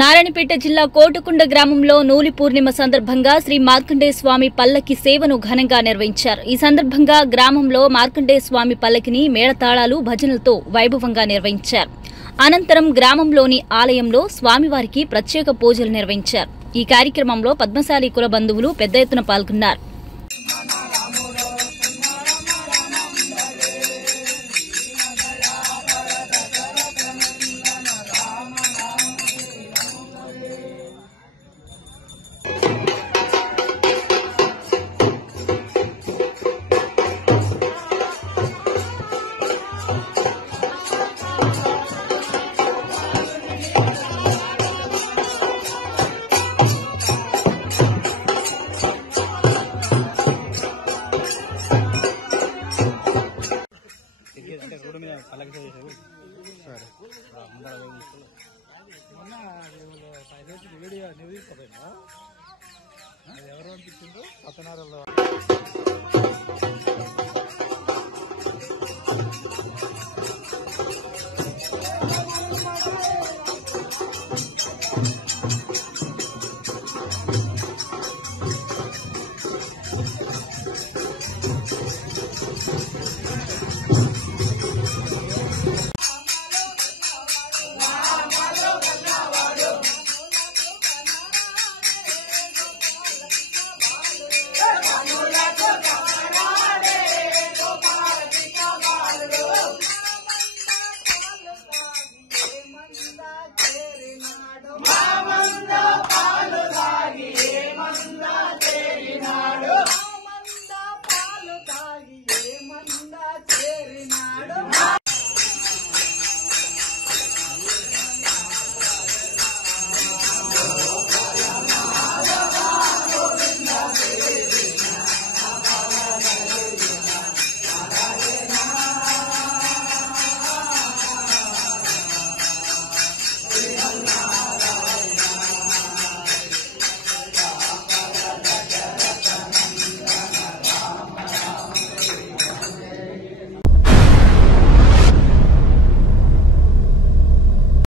నారాయణపేట జిల్లా కోటుకుండ గ్రామంలో నూలి పూర్ణిమ సందర్భంగా శ్రీ మార్కండేయ స్వామి పల్లకి సేవను ఘనంగా నిర్వహించారు. ఈ సందర్భంగా గ్రామంలో మార్కండేయ స్వామి పల్లకిని మేళతాళాలు, భజనలతో వైభవంగా నిర్వహించారు. అనంతరం గ్రామంలోని ఆలయంలో స్వామివారికి ప్రత్యేక పూజలు నిర్వహించారు. ఈ కార్యక్రమంలో పద్మశాలి కుల బంధువులు పెద్ద ఎత్తున పాల్గొన్నారు. అంటే రోడ్డు మీద పల్లకి చేసావు సరే వీడియో నువ్వు తీసుకోపోయినా అది ఎవరు అనిపించిందో సత్యనారాయణలో